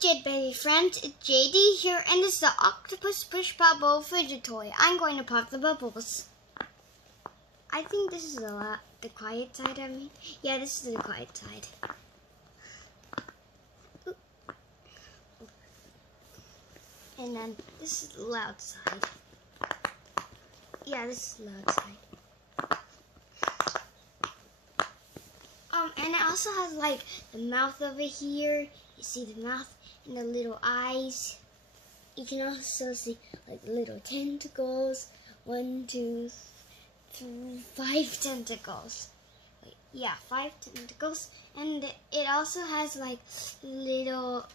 Fidget baby friends, it's JD here, and this is the Octopus push bubble fidget toy. I'm going to pop the bubbles. I think this is the quiet side. Yeah, this is the quiet side. Ooh. And then this is the loud side. Yeah, this is the loud side. And it also has like the mouth over here. You see the mouth and the little eyes. You can also see like little tentacles. 1, 2, 3, 5 tentacles. Yeah, 5 tentacles. And it also has like little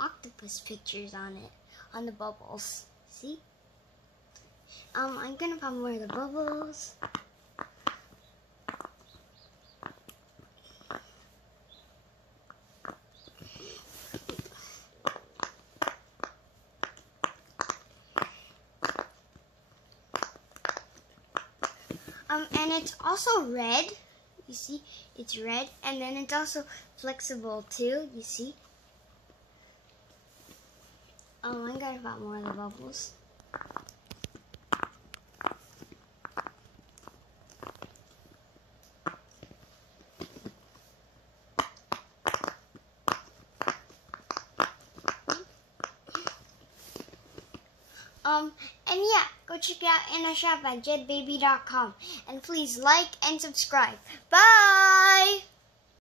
octopus pictures on it, on the bubbles. See? I'm gonna pop more of the bubbles. And it's also red. You see, it's red, and then it's also flexible too. You see. I got about more of the bubbles. And yeah, go check it out in our shop at jetbaby.com. And please like and subscribe. Bye!